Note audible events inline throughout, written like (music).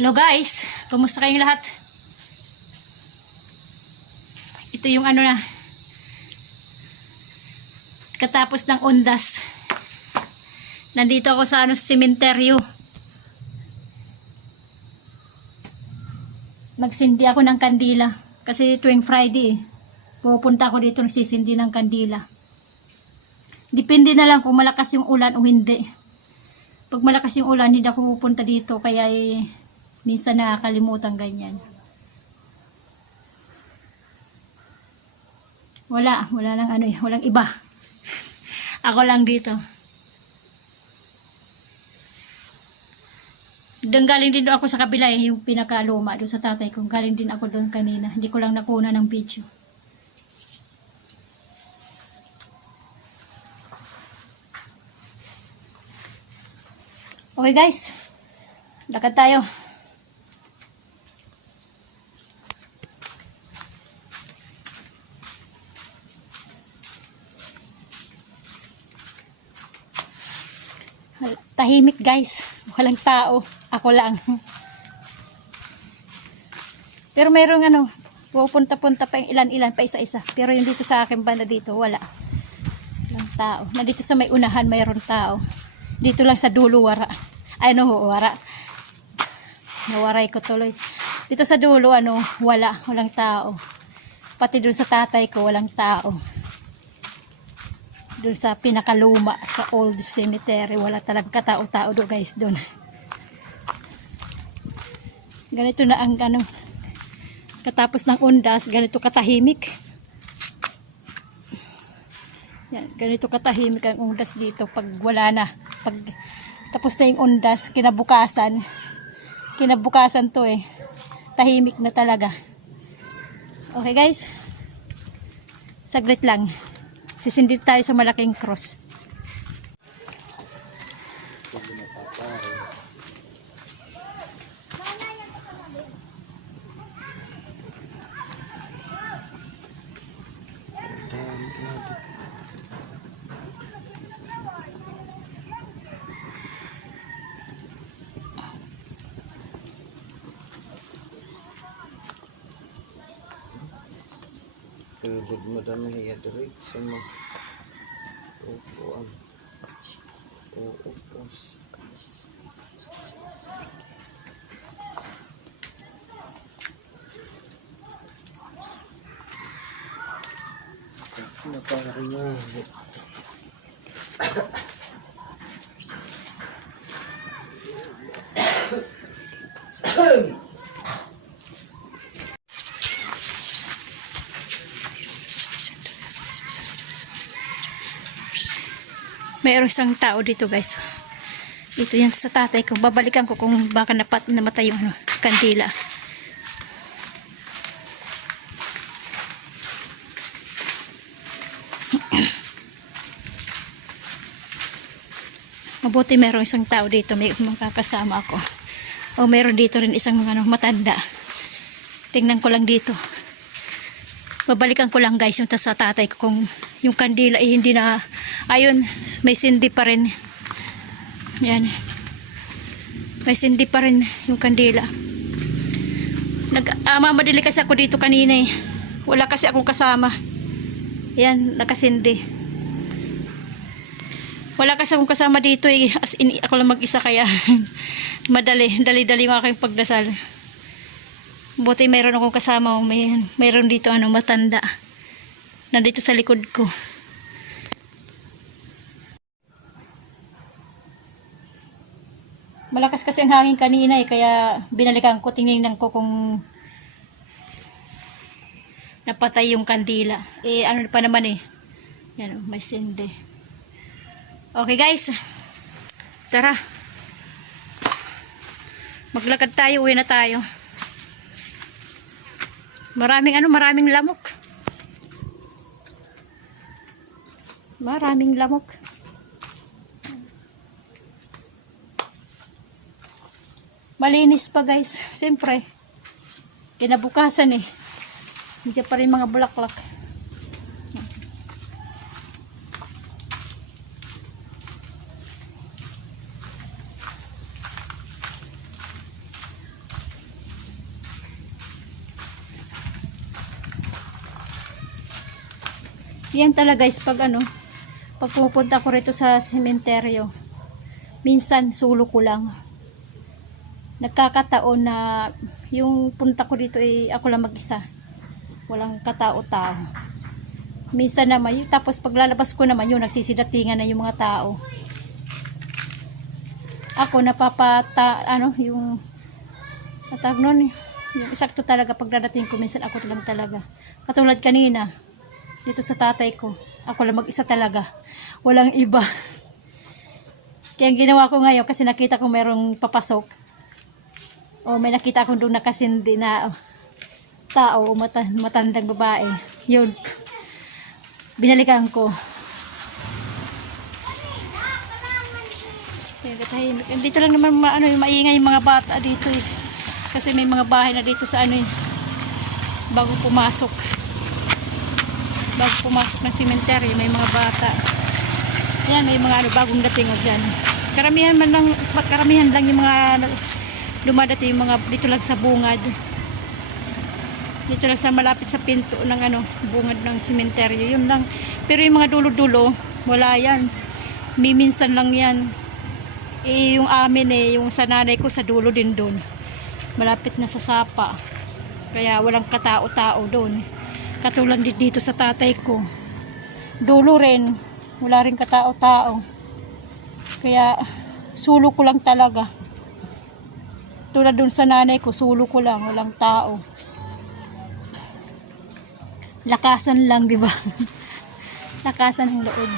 Hello guys, kumusta kayong lahat? Ito yung ano na, katapos ng undas. Nandito ako sa ano, sementeryo. Nagsindi ako ng kandila. Kasi tuwing Friday, eh, pupunta ako dito nagsisindi ng kandila. Depende na lang kung malakas yung ulan o hindi. Pag malakas yung ulan, hindi ako pupunta dito. Kaya eh, minsan nakakalimutan ganyan. Wala, wala lang ano eh, walang iba. (laughs) ako lang dito. Doon galing din ako sa kabila eh, yung pinakaluma doon sa tatay ko. Galing din ako doon kanina. Hindi ko lang nakuna ng video. Okay guys, lakad tayo. Tahimik guys, walang tao. Ako lang. Pero mayroong ano, pupunta-punta pa yung ilan-ilan pa isa-isa. Pero yung dito sa akin banda dito, wala. Walang tao. Nandito sa may unahan, mayroon tao. Dito lang sa dulo, wara. Ay, no, wara. Nawaray ko tuloy. Dito sa dulo, ano, wala. Walang tao. Pati doon sa tatay ko, walang tao. Doon sa pinakaluma, sa old cemetery, wala talagang katao-tao do guys doon. Ganito na ang ano, katapos ng undas, ganito katahimik. Yan, ganito katahimik ang undas dito pag wala na. Pag tapos na yung undas, kinabukasan, kinabukasan to eh. Tahimik na talaga. Okay guys, saglit lang. Sisindi tayo sa malaking cross. до неї дрицями. Опа. Опа. Так. Mayroong isang tao dito guys. Dito yan sa tatay ko. Babalikan ko kung baka napat, namatay yung ano, kandila. (clears throat) Mabuti mayroong isang tao dito. May makakasama ako. O meron dito rin isang ano, matanda. Tingnan ko lang dito. Babalikan ko lang guys yung sa tatay ko kung yung kandila eh hindi na ayun may sindi pa rin. Yan may sindi pa rin yung kandila. Nag ah, mamadali kasi ako dito kanina eh. Wala kasi akong kasama. Yan nakasindi. Wala kasi akong kasama dito eh. As in ako lang mag isa kaya (laughs) madali dali dali yung aking pagdasal buti mayroon akong kasama may, mayroon dito ano matanda nandito sa likod ko. Malakas kasi ang hangin kanina eh kaya binalikan ko tingnan ko kung napatay yung kandila. Eh ano pa naman eh. Yan oh, may sindi. Okay guys. Tara. Maglakad tayo uwi na tayo maraming ano maraming lamok. Maraming lamok. Malinis pa guys. Siyempre kinabukasan eh. Hindi pa rin mga bulaklak Yan talaga guys, pag ano, pag pupunta ko rito sa sementeryo, minsan sulo ko lang. Nagkakataon na yung punta ko dito ay ako lang mag-isa. Walang katao-tao. Minsan naman, yun, tapos paglalabas ko naman yun, nagsisidatingan na yung mga tao. Ako napapata, ano, yung, atag nun, yung isakto talaga pagdadating ko, minsan ako lang talaga. Katulad kanina, dito sa tatay ko, ako lang mag-isa talaga. Walang iba. Kaya ang ginawa ko ngayon, kasi nakita ko merong papasok, o may nakita akong doon nakasindi na tao o mata, matandang babae. Yun. Binalikan ko. Dito lang naman ma, ano, yung maingay yung mga bata dito eh. Kasi may mga bahay na dito sa ano eh. Bago pumasok. Bago pumasok ng simenteryo, may mga bata. Ayan, may mga ano, bagong dating o dyan. Karamihan man lang, karamihan lang yung mga dumadating yung mga dito lang sa bungad. Dito lang sa malapit sa pinto ng ano, bungad ng simenteryo. Yun lang. Pero yung mga dulo-dulo, wala yan. Miminsan lang yan. Eh, yung amin eh, yung sa nanay ko sa dulo din doon. Malapit na sa sapa. Kaya walang katao-tao doon. Katulad dito sa tatay ko. Dulo rin. Wala rin katao-tao. Kaya sulo ko lang talaga. Tulad doon sa nanay ko, sulo ko lang, walang tao. Lakasan lang, di ba? (laughs) Lakasan ng loob.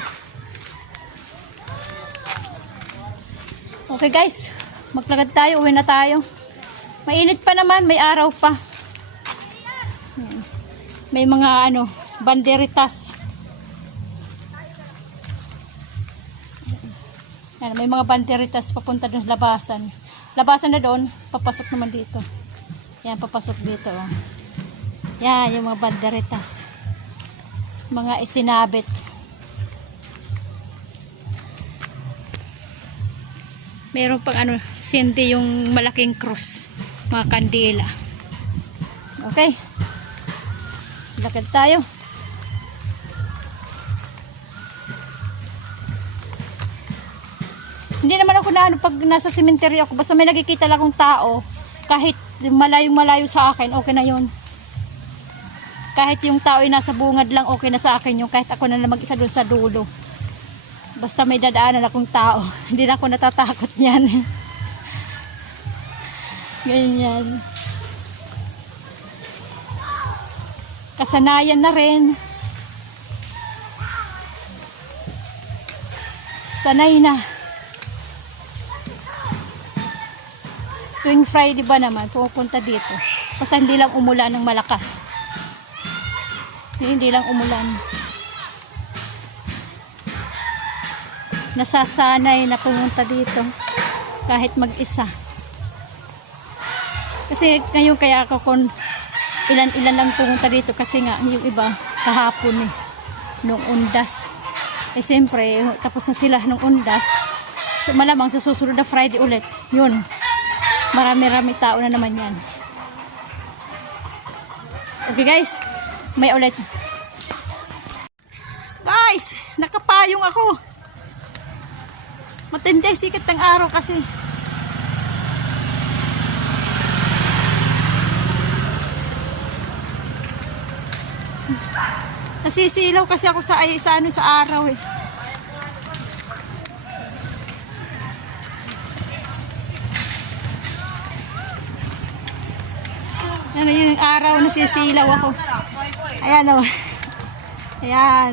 Okay guys, maglagad tayo, uwi na tayo. Mainit pa naman, may araw pa. May mga ano, banderitas. Ayan, may mga banderitas papunta doon sa labasan. Labasan na doon, papasok naman dito. Yan, papasok dito. Oh. Yan, yung mga banderitas. Mga isinabit. Meron pang ano, sindi yung malaking cross. Mga kandila. Okay. Lakad tayo. Hindi naman ako na ano, pag nasa sementeryo ako, basta may nakikita lang akong tao, kahit malayong malayo sa akin, okay na yun. Kahit yung tao ay nasa bungad lang, okay na sa akin yung kahit ako na lang mag-isa doon sa dulo. Basta may dadaanan akong tao, (laughs) hindi na ako natatakot niyan. (laughs) Ganyan. Kasanayan na rin. Sanay na. tuwing Friday ba naman, pupunta dito. Basta hindi lang umulan ng malakas. Hindi lang umulan. Nasasanay na pumunta dito kahit mag-isa. Kasi ngayon kaya ako kung ilan-ilan lang pumunta dito kasi nga yung iba kahapon eh, nung undas. Eh siyempre, tapos na sila nung undas. So, malamang sa susunod na Friday ulit. Yun, marami-rami tao na naman yan. Okay guys, may ulit. Guys, nakapayong ako. Matindi sikat ng araw kasi. Nasisilaw kasi ako sa, ay, sa ano sa araw eh. Ano yun, yung araw, nasisilaw ako. Ayan o. Ayan.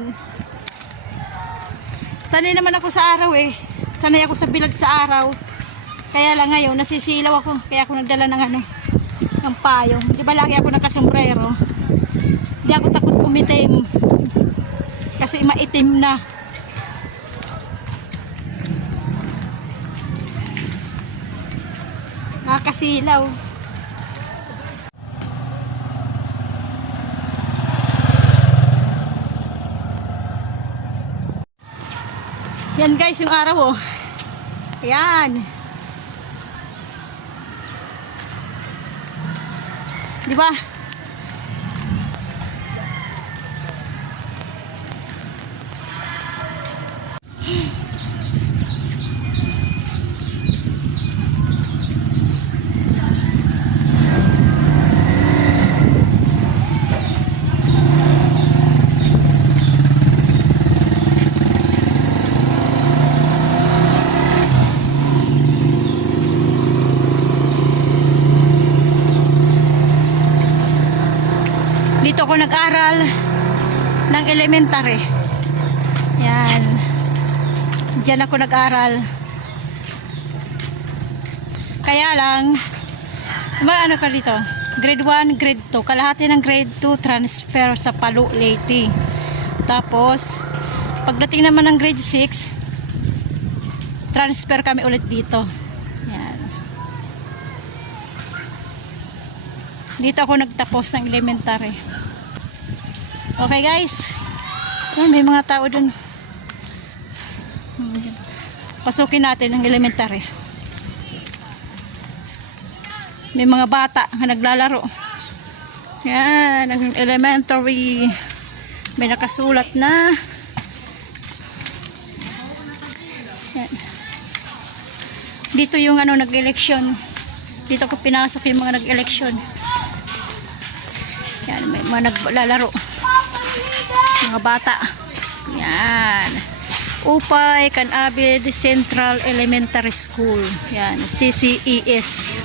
Sanay naman ako sa araw eh. Sanay ako sa bilad sa araw. Kaya lang ngayon, nasisilaw ako. Kaya ako nagdala ng ano, ng payong. Di ba lagi ako nakasombrero? Di ako takot pumitim. Kasi maitim na. Nakakasilaw. Yan guys, yung araw oh. Ayan. Di ba? dito ako nag-aral ng elementary. Yan. Diyan ako nag-aral. Kaya lang, ma ano ka dito? Grade 1, grade 2. Kalahati ng grade 2 transfer sa Palu, Leyte. Tapos, pagdating naman ng grade 6, transfer kami ulit dito. Yan. Dito ako nagtapos ng elementary. Okay guys. Yan, may mga tao dun. Pasukin natin ang elementary. May mga bata na naglalaro. Yan, ang elementary. May nakasulat na. Yan. Dito yung ano nag-eleksyon. Dito ko pinasok yung mga nag-eleksyon. Yan, may mga naglalaro. Mga bata. Yan. Upay Canabid Central Elementary School. Yan, CCES.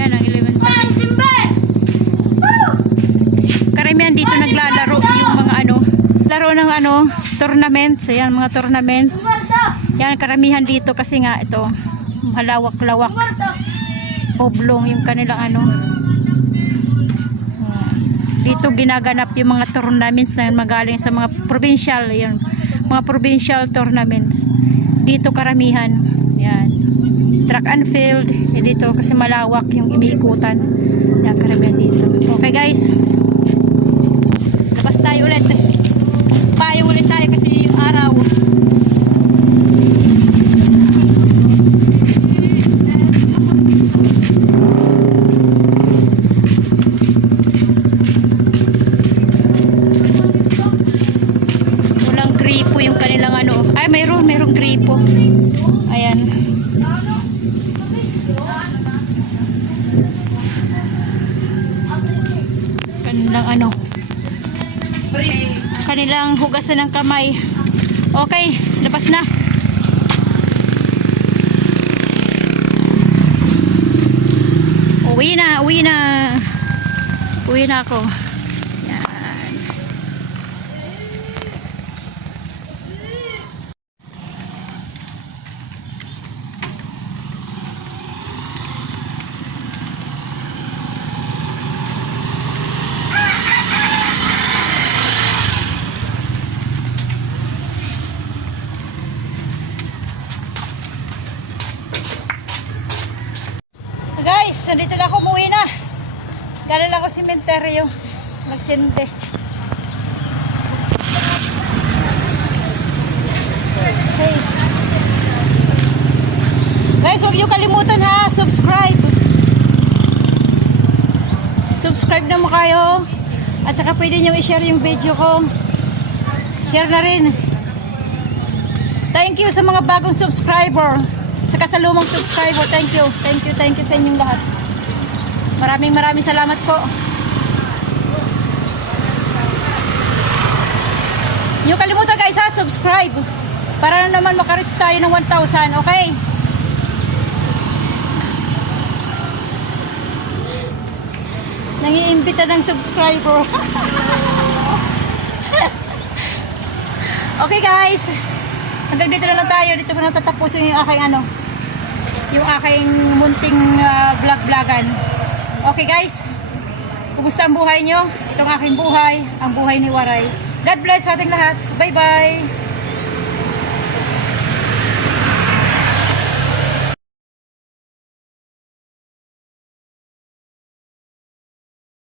Yan ang elementary. Karamihan dito naglalaro yung mga ano, laro ng ano, tournaments. Ayan, mga tournaments. Yan, karamihan dito kasi nga ito, malawak-lawak. Oblong yung kanilang ano. Dito ginaganap yung mga tournaments na magaling sa mga provincial, yan. Mga provincial tournaments. Dito karamihan. Yan. Track and field. Eh, dito kasi malawak yung imiikutan. Yan, karamihan dito. Okay guys. Labas tayo ulit. Payo ulit tayo kasi yung araw. Ng kamay. Okay, labas na. Uwi na, uwi na. Uwi na ako. Yan. Guys, nandito na ako umuwi na. Galing lang ako sementeryo. Magsinde. Okay. Guys, huwag niyo kalimutan ha, subscribe. Subscribe na mo kayo. At saka pwede niyo i-share yung video ko. Share na rin. Thank you sa mga bagong subscriber. Saka sa lumang subscriber. Thank you. Thank you, thank you sa inyong lahat. Maraming maraming salamat po. Yung kalimutan guys ha, subscribe. Para naman makareach tayo ng 1,000, okay? Nangiimbita ng subscriber. (laughs) okay guys. Hanggang dito na lang tayo. Dito ko na tatapusin yung aking ano. Yung aking munting uh, vlog-vlogan. Okay guys. Kumusta ang buhay nyo? Itong aking buhay. Ang buhay ni Waray. God bless sa ating lahat. Bye-bye.